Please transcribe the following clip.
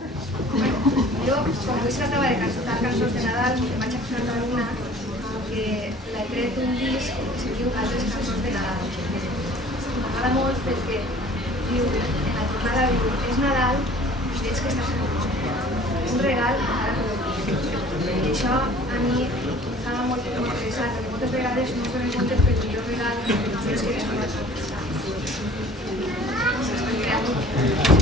Jo, com avui se tratava de cantar cançons de Nadal, em vaig accionar una que l'he tret un disc que se diu Altres cançons de Nadal. M'agrada molt perquè diu, en la tornada diu, és Nadal i veig que estàs en un regal ara per tu. I això a mi em fa molt interessant, perquè moltes vegades no ens donem compte que el millor regal no és que ens fa molt interessant.